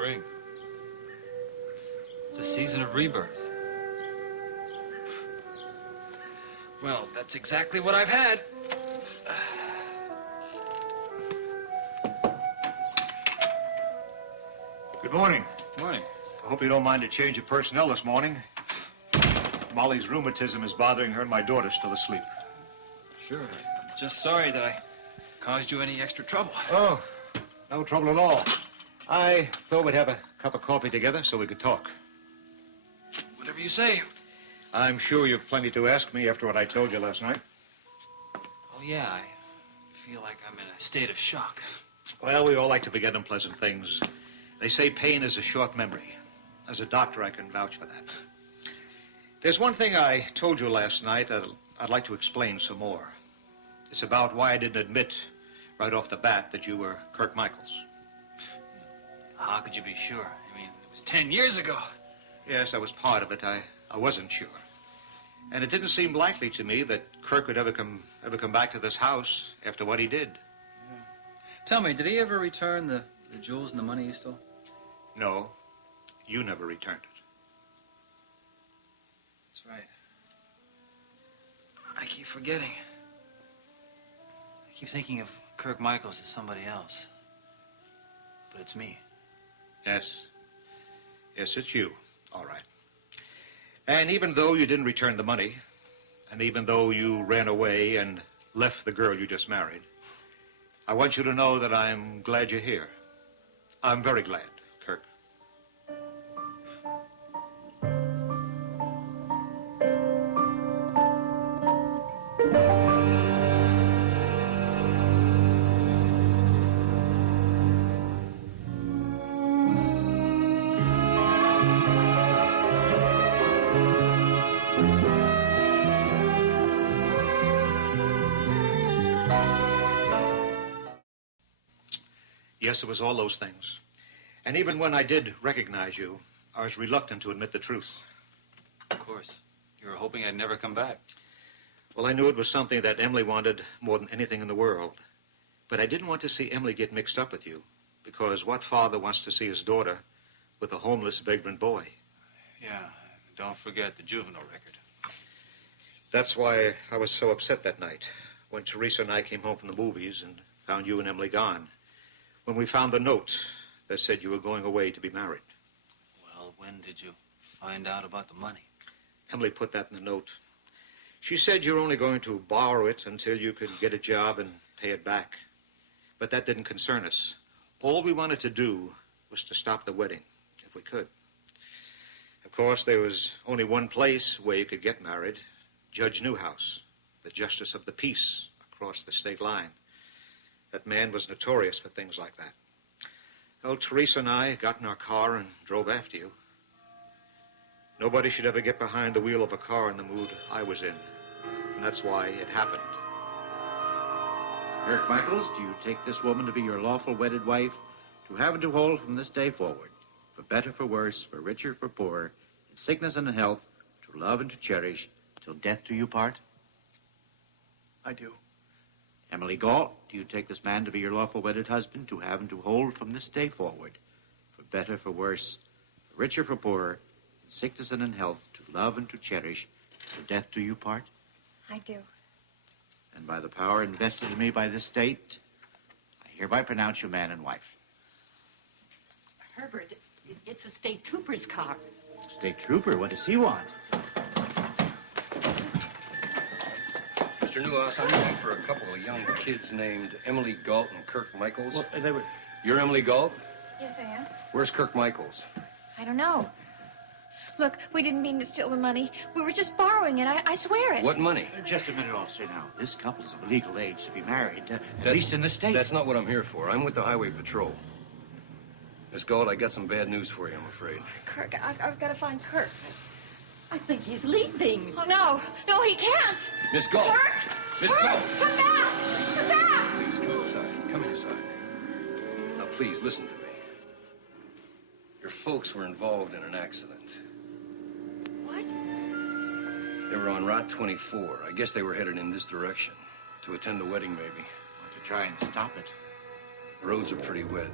spring. It's a season of rebirth. Well, that's exactly what I've had. Good morning. Morning. I hope you don't mind a change of personnel this morning. Molly's rheumatism is bothering her and my daughter's still asleep. Sure. I'm just sorry that I caused you any extra trouble. Oh, no trouble at all. I thought we'd have a cup of coffee together so we could talk. Whatever you say. I'm sure you've plenty to ask me after what I told you last night. Oh, yeah, I feel like I'm in a state of shock. Well, we all like to forget unpleasant things. They say pain is a short memory. As a doctor, I can vouch for that. There's one thing I told you last night that I'd like to explain some more. It's about why I didn't admit right off the bat that you were Kirk Michaels. How could you be sure? I mean, it was 10 years ago. Yes, that was part of it. I wasn't sure. And it didn't seem likely to me that Kirk would ever come back to this house after what he did. Yeah. Tell me, did he ever return the jewels and the money he stole? No, you never returned it. That's right. I keep forgetting. I keep thinking of Kirk Michaels as somebody else. But it's me. Yes. Yes, it's you. All right. And even though you didn't return the money, and even though you ran away and left the girl you just married, I want you to know that I'm glad you're here. I'm very glad, Kirk. Yes, it was all those things. And even when I did recognize you, I was reluctant to admit the truth. Of course. You were hoping I'd never come back. Well, I knew it was something that Emily wanted more than anything in the world. But I didn't want to see Emily get mixed up with you, because what father wants to see his daughter with a homeless, vagrant boy? Yeah, don't forget the juvenile record. That's why I was so upset that night, when Teresa and I came home from the movies and found you and Emily gone. When we found the note that said you were going away to be married. Well, when did you find out about the money? Emily put that in the note. She said you were only going to borrow it until you could get a job and pay it back. But that didn't concern us. All we wanted to do was to stop the wedding, if we could. Of course, there was only one place where you could get married, Judge Newhouse, the justice of the peace across the state line. That man was notorious for things like that. Well, Teresa and I got in our car and drove after you. Nobody should ever get behind the wheel of a car in the mood I was in. And that's why it happened. Kirk Michaels, do you take this woman to be your lawful wedded wife, to have and to hold from this day forward, for better, for worse, for richer, for poorer, in sickness and in health, to love and to cherish, till death do you part? I do. Emily Gault, do you take this man to be your lawful wedded husband, to have and to hold from this day forward, for better, for worse, for richer, for poorer, in sickness and in health, to love and to cherish, till death do you part? I do. And by the power invested in me by this state, I hereby pronounce you man and wife. Herbert, it's a state trooper's car. State trooper, what does he want? Mr. Newhouse, I'm looking for a couple of young kids named Emily Gault and Kirk Michaels. Well, they were... You're Emily Gault? Yes, I am. Where's Kirk Michaels? I don't know. Look, we didn't mean to steal the money. We were just borrowing it. I swear it. What money? Just a minute, officer, now. This couple is of legal age to be married, at least in the state. That's not what I'm here for. I'm with the Highway Patrol. Miss Gault, I got some bad news for you, I'm afraid. Kirk, I've got to find Kirk. I think he's leaving. Oh, no. No, he can't. Miss Gault! Kirk! Miss Kirk, Gault! come back! Come back! Please, come inside. Come inside. Now, please, listen to me. Your folks were involved in an accident. What? They were on Route 24. I guess they were headed in this direction. To attend the wedding, maybe. To try and stop it. The roads are pretty wet.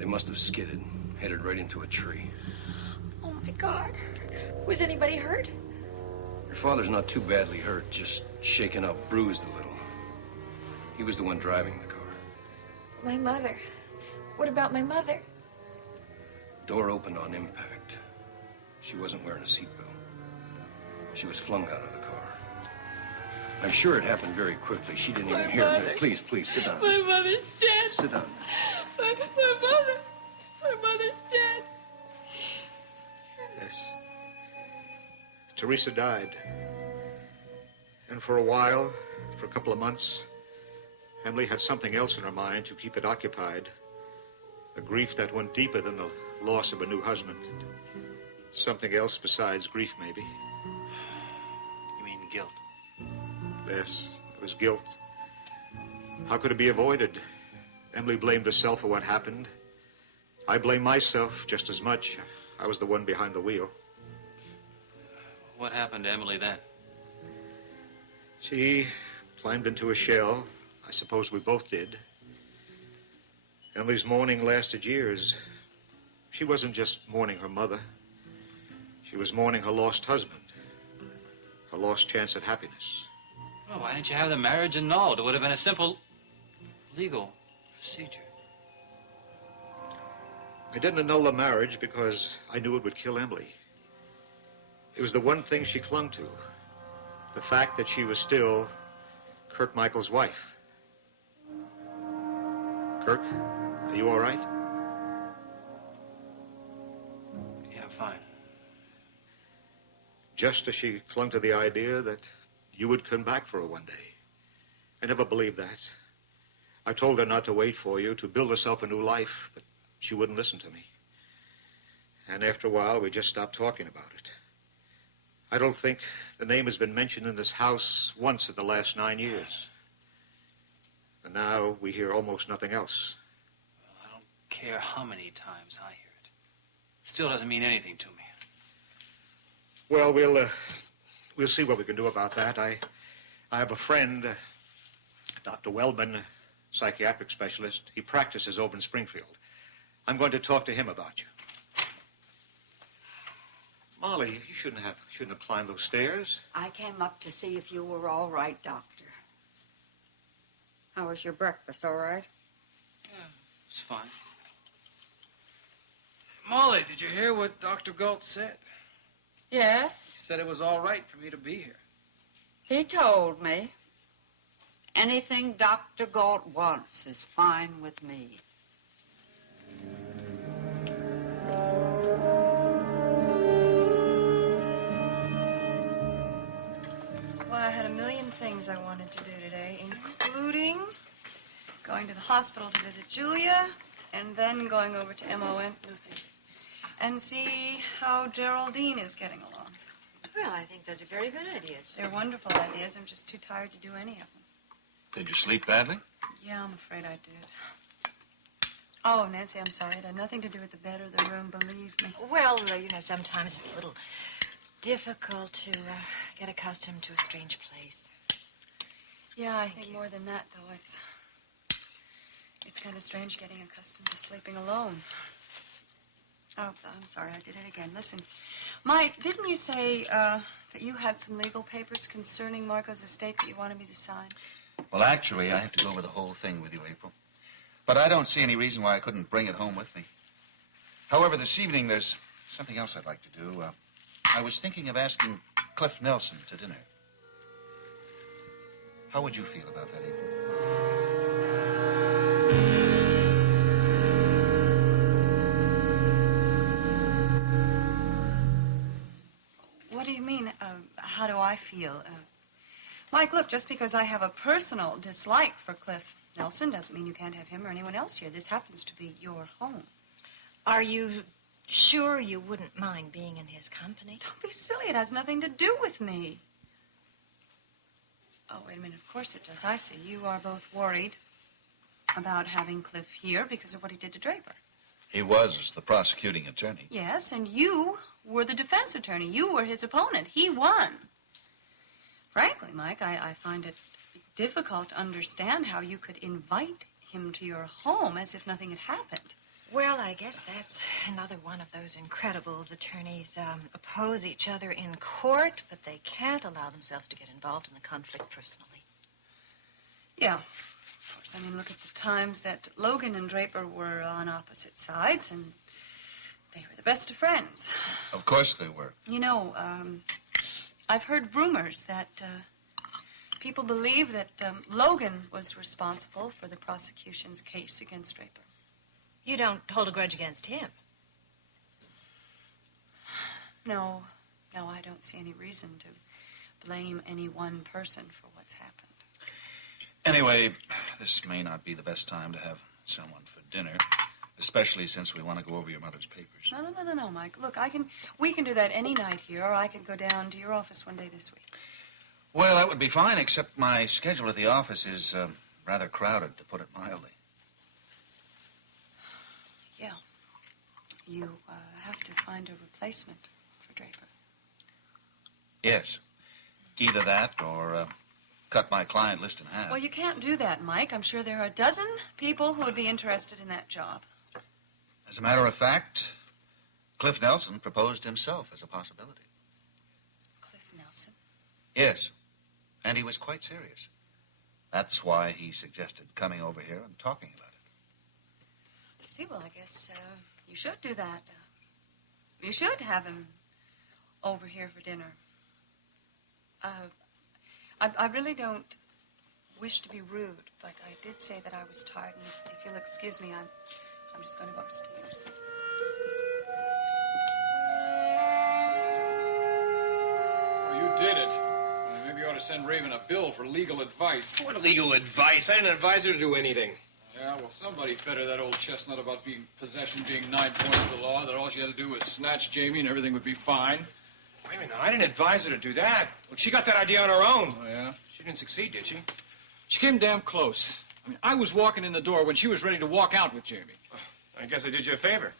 They must have skidded, headed right into a tree. Oh, my God. Was anybody hurt? Your father's not too badly hurt, just shaken up, bruised a little. He was the one driving the car. My mother. What about my mother? Door opened on impact. She wasn't wearing a seatbelt. She was flung out of the car. I'm sure it happened very quickly. She didn't even hear it. Please, sit down. My mother's dead. Sit down. My mother's dead. Yes. Teresa died. And for a while, for a couple of months, Emily had something else in her mind to keep it occupied. A grief that went deeper than the loss of a new husband. Something else besides grief, maybe. You mean guilt? Yes, it was guilt. How could it be avoided? Emily blamed herself for what happened. I blame myself just as much. I was the one behind the wheel. What happened to Emily then? She climbed into a shell. I suppose we both did. Emily's mourning lasted years. She wasn't just mourning her mother. She was mourning her lost husband, her lost chance at happiness. Well, why didn't you have the marriage annulled? It would have been a simple legal procedure. I didn't annul the marriage because I knew it would kill Emily. It was the one thing she clung to, the fact that she was still Kirk Michaels' wife. Kirk, are you all right? Yeah, fine. Just as she clung to the idea that you would come back for her one day. I never believed that. I told her not to wait for you, to build herself a new life, but she wouldn't listen to me. And after a while, we just stopped talking about it. I don't think the name has been mentioned in this house once in the last 9 years. And now we hear almost nothing else. Well, I don't care how many times I hear it. Still doesn't mean anything to me. Well, we'll see what we can do about that. I have a friend, Dr. Wellman, psychiatric specialist. He practices over in Springfield. I'm going to talk to him about you. Molly, you shouldn't have climbed those stairs. I came up to see if you were all right, Doctor. How was your breakfast, all right? Yeah, it's fine. Molly, did you hear what Dr. Gault said? Yes. He said it was all right for me to be here. He told me. Anything Dr. Gault wants is fine with me. Well, I had a million things I wanted to do today, including going to the hospital to visit Julia, and then going over to MON, and see how Geraldine is getting along. Well, I think those are very good ideas. They're wonderful ideas. I'm just too tired to do any of them. Did you sleep badly? Yeah, I'm afraid I did. Oh, Nancy, I'm sorry. It had nothing to do with the bed or the room, believe me. Well, sometimes it's a little difficult to get accustomed to a strange place. Yeah, I think more than that, though. It's kind of strange getting accustomed to sleeping alone. Oh, I'm sorry, I did it again. Listen, Mike, didn't you say that you had some legal papers concerning Marco's estate that you wanted me to sign? Well, actually, I have to go over the whole thing with you, April. But I don't see any reason why I couldn't bring it home with me. However, this evening, there's something else I'd like to do. I was thinking of asking Cliff Nelson to dinner. How would you feel about that, April? What do you mean, how do I feel? Mike, look, just because I have a personal dislike for Cliff Nelson doesn't mean you can't have him or anyone else here. This happens to be your home. Are you sure you wouldn't mind being in his company? Don't be silly. It has nothing to do with me. Oh, wait a minute. Of course it does. I see. You are both worried about having Cliff here because of what he did to Draper. He was the prosecuting attorney. Yes, and you were the defense attorney. You were his opponent. He won. Frankly, Mike, I find it difficult to understand how you could invite him to your home as if nothing had happened. Well, I guess that's another one of those Incredibles. Attorneys oppose each other in court, but they can't allow themselves to get involved in the conflict personally. Yeah. Of course, I mean, look at the times that Logan and Draper were on opposite sides, and they were the best of friends. Of course they were. You know, I've heard rumors that people believe that Logan was responsible for the prosecution's case against Draper. You don't hold a grudge against him? No, I don't see any reason to blame any one person for what's happened. Anyway, this may not be the best time to have someone for dinner, especially since we want to go over your mother's papers. No, Mike. Look, we can do that any night here, or I can go down to your office one day this week. Well, that would be fine, except my schedule at the office is rather crowded, to put it mildly. Yeah. You have to find a replacement for Draper. Yes. Either that or cut my client list in half. Well, you can't do that, Mike. I'm sure there are a dozen people who would be interested in that job. As a matter of fact, Cliff Nelson proposed himself as a possibility. Cliff Nelson? Yes. And he was quite serious. That's why he suggested coming over here and talking about it. You see, well, I guess you should do that. You should have him over here for dinner. I really don't wish to be rude, but I did say that I was tired, and if you'll excuse me, I'm just going to go upstairs. Oh, you did it. Maybe you ought to send Raven a bill for legal advice. What legal advice? I didn't advise her to do anything. Yeah, well, somebody fed her that old chestnut about possession being 9 points of the law, that all she had to do was snatch Jamie and everything would be fine. Wait a minute, I didn't advise her to do that. Look, she got that idea on her own. Oh, yeah? She didn't succeed, did she? She came damn close. I mean, I was walking in the door when she was ready to walk out with Jamie. I guess I did you a favor.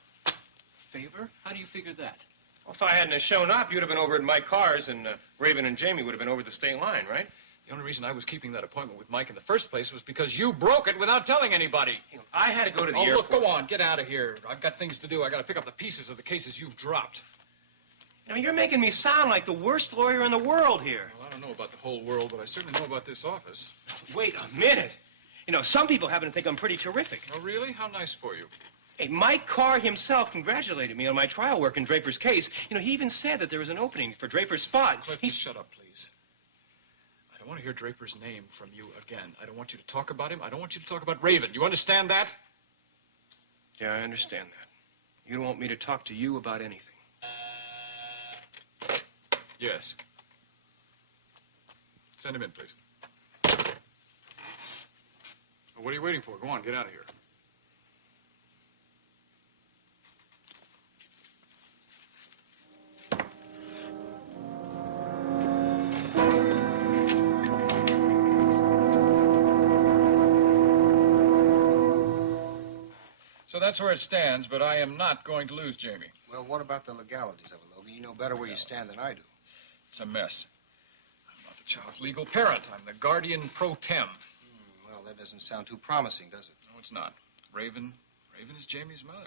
Favor? How do you figure that? Well, if I hadn't have shown up, you'd have been over at Mike Carr's, and Raven and Jamie would have been over the state line, right? The only reason I was keeping that appointment with Mike in the first place was because you broke it without telling anybody. I had to go to the airport. airport. Look, go on. Get out of here. I've got things to do. I got to pick up the pieces of the cases you've dropped. You know, you're making me sound like the worst lawyer in the world here. Well, I don't know about the whole world, but I certainly know about this office. Wait a minute. You know, some people happen to think I'm pretty terrific. Oh, really? How nice for you. Hey, Mike Carr himself congratulated me on my trial work in Draper's case. You know, he even said that there was an opening for Draper's spot. Cliff, just shut up, please. I don't want to hear Draper's name from you again. I don't want you to talk about him. I don't want you to talk about Raven. You understand that? Yeah, I understand that. You don't want me to talk to you about anything. Yes. Send him in, please. Well, what are you waiting for? Go on, get out of here. So that's where it stands, but I am not going to lose Jamie. Well, what about the legalities of it, Logan? You know better where you stand than I do. It's a mess. I'm not the child's legal parent. I'm the guardian pro tem. Well, that doesn't sound too promising, does it? No, it's not. Raven is Jamie's mother.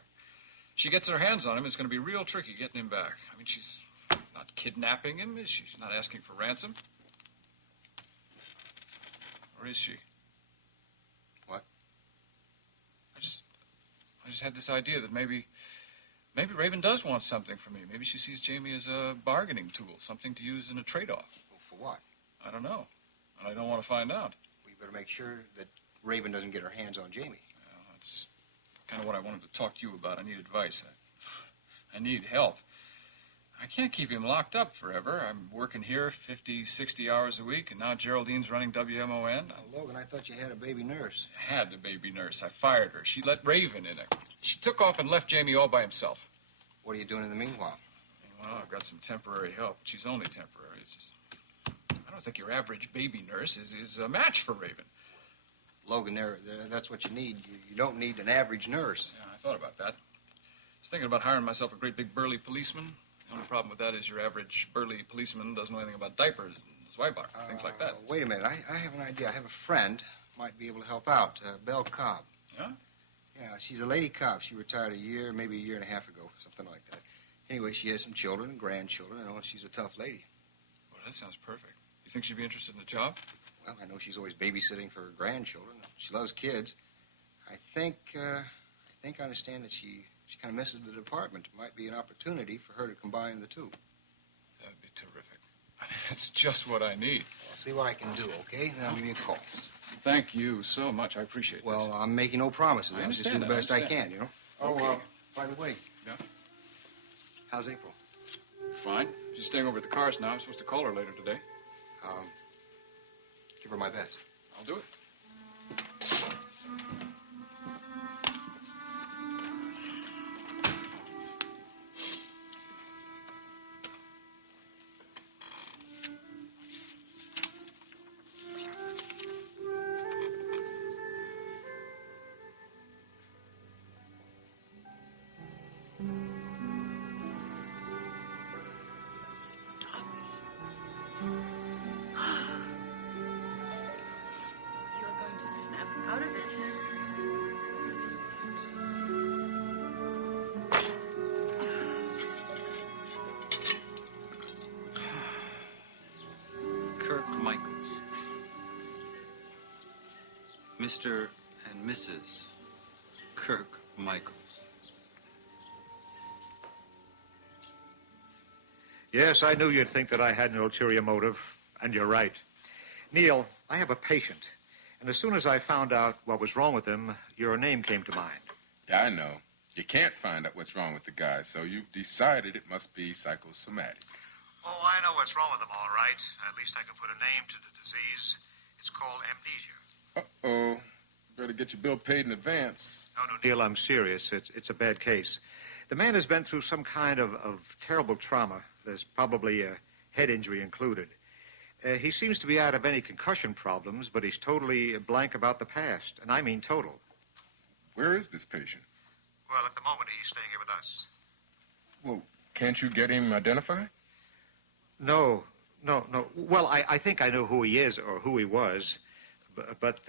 She gets her hands on him, it's going to be real tricky getting him back. I mean, she's not kidnapping him, is she? She's not asking for ransom. Or is she? What? I just had this idea that maybe Raven does want something from me. Maybe she sees Jamie as a bargaining tool, something to use in a trade-off. Well, for what? I don't know. And I don't want to find out. We better make sure that Raven doesn't get her hands on Jamie. Well, that's kind of what I wanted to talk to you about. I need advice. I need help. I can't keep him locked up forever. I'm working here 50, 60 hours a week, and now Geraldine's running WMON. Well, Logan, I thought you had a baby nurse. I had a baby nurse. I fired her. She let Raven in it. She took off and left Jamie all by himself. What are you doing in the meanwhile? Well, I've got some temporary help. She's only temporary. It's just, I don't think your average baby nurse is a match for Raven. Logan, that's what you need. You don't need an average nurse. Yeah, I thought about that. I was thinking about hiring myself a great big burly policeman. The only problem with that is your average burly policeman doesn't know anything about diapers and Zweibar, things like that. Wait a minute. I have an idea. I have a friend might be able to help out, Belle Cobb. Yeah? Yeah, she's a lady cop. She retired a year, maybe a year and a half ago, something like that. Anyway, she has some children and grandchildren. I know she's a tough lady. Well, that sounds perfect. You think she'd be interested in the job? Well, I know she's always babysitting for her grandchildren. She loves kids. I think I understand that she kind of misses the department. It might be an opportunity for her to combine the two. That'd be terrific. That's just what I need. I'll see what I can do, okay? Then I'll give you a call. Thank you so much. I appreciate Well, this. I'm making no promises. I I'll just do understand the that. best I can, you know? Okay. Oh, by the way. Yeah? How's April? Fine. She's staying over at the cars now. I'm supposed to call her later today. Give her my best. I'll do it. You're going to snap out of it. What is Kirk Michaels. Mr. and Mrs. Kirk Michaels. Yes, I knew you'd think that I had an ulterior motive, and you're right. Neil, I have a patient, and as soon as I found out what was wrong with him, your name came to mind. Yeah, I know. You can't find out what's wrong with the guy, so you've decided it must be psychosomatic. Oh, I know what's wrong with him, all right. At least I can put a name to the disease. It's called amnesia. Uh-oh. Better get your bill paid in advance. No, Neil, I'm serious. It's a bad case. The man has been through some kind of terrible trauma. There's probably a head injury included. He seems to be out of any concussion problems, but he's totally blank about the past, and I mean total. Where is this patient? Well, at the moment, he's staying here with us. Well, can't you get him identified? No. Well, I think I know who he is or who he was, but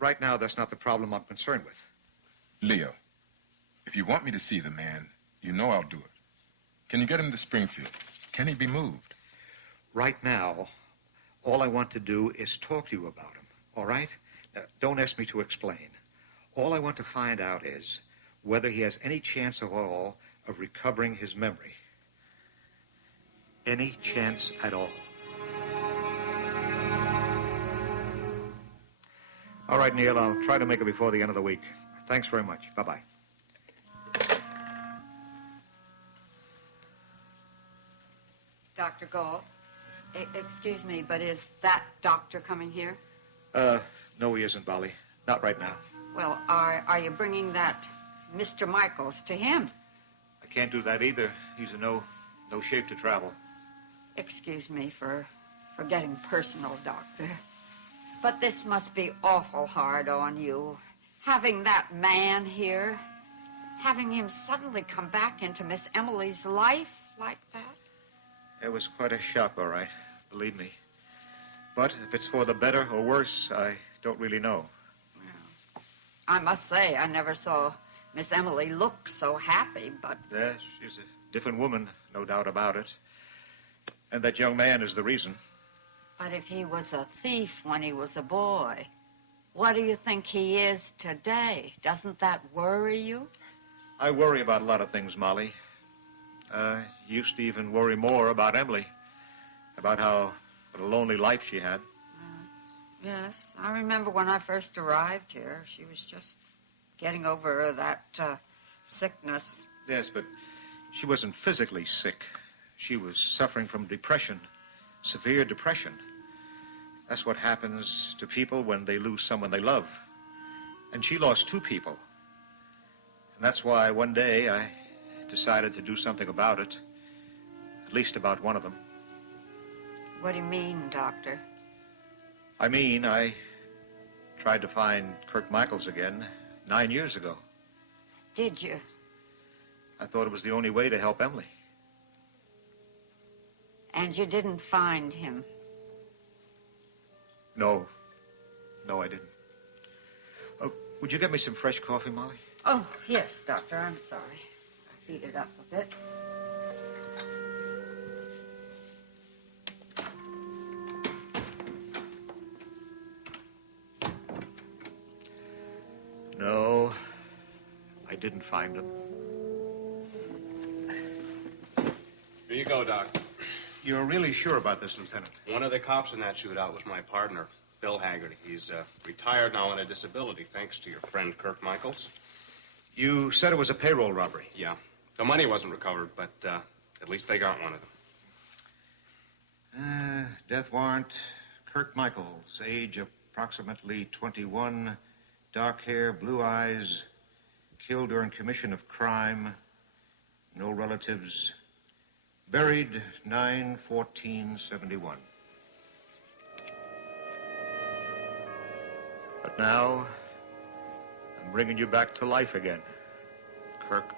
right now that's not the problem I'm concerned with. Leo, if you want me to see the man, you know I'll do it. Can you get him to Springfield? Can he be moved? Right now, all I want to do is talk to you about him, all right? Don't ask me to explain. All I want to find out is whether he has any chance at all of recovering his memory. Any chance at all. All right, Neil, I'll try to make it before the end of the week. Thanks very much. Bye-bye. Dr. Gault, excuse me, but is that doctor coming here? No, he isn't, Molly. Not right now. Well, are you bringing that Mr. Michaels to him? I can't do that either. He's in no shape to travel. Excuse me for getting personal, Doctor. But this must be awful hard on you. Having that man here, having him suddenly come back into Miss Emily's life like that. It was quite a shock, all right. Believe me. But if it's for the better or worse, I don't really know. Well, I must say, I never saw Miss Emily look so happy, but... Yes, she's a different woman, no doubt about it. And that young man is the reason. But if he was a thief when he was a boy, what do you think he is today? Doesn't that worry you? I worry about a lot of things, Molly. Used to even worry more about Emily. About what a lonely life she had. Yes, I remember when I first arrived here, she was just getting over that sickness. Yes, but she wasn't physically sick. She was suffering from depression, severe depression. That's what happens to people when they lose someone they love. And she lost two people. And that's why one day I decided to do something about it, at least about one of them. What do you mean, Doctor? I mean, I tried to find Kirk Michaels again 9 years ago. Did you? I thought it was the only way to help Emily. And you didn't find him? No, I didn't. Would you get me some fresh coffee, Molly? Oh, yes, Doctor, I'm sorry. I heated up a bit. No, I didn't find him. Here you go, Doc. You're really sure about this, Lieutenant? One of the cops in that shootout was my partner, Bill Haggerty. He's retired now on a disability, thanks to your friend Kirk Michaels. You said it was a payroll robbery. Yeah. The money wasn't recovered, but at least they got one of them. Death warrant, Kirk Michaels, age approximately 21, dark hair, blue eyes, killed during commission of crime, no relatives, buried 9/14/71. But now, I'm bringing you back to life again, Kirk.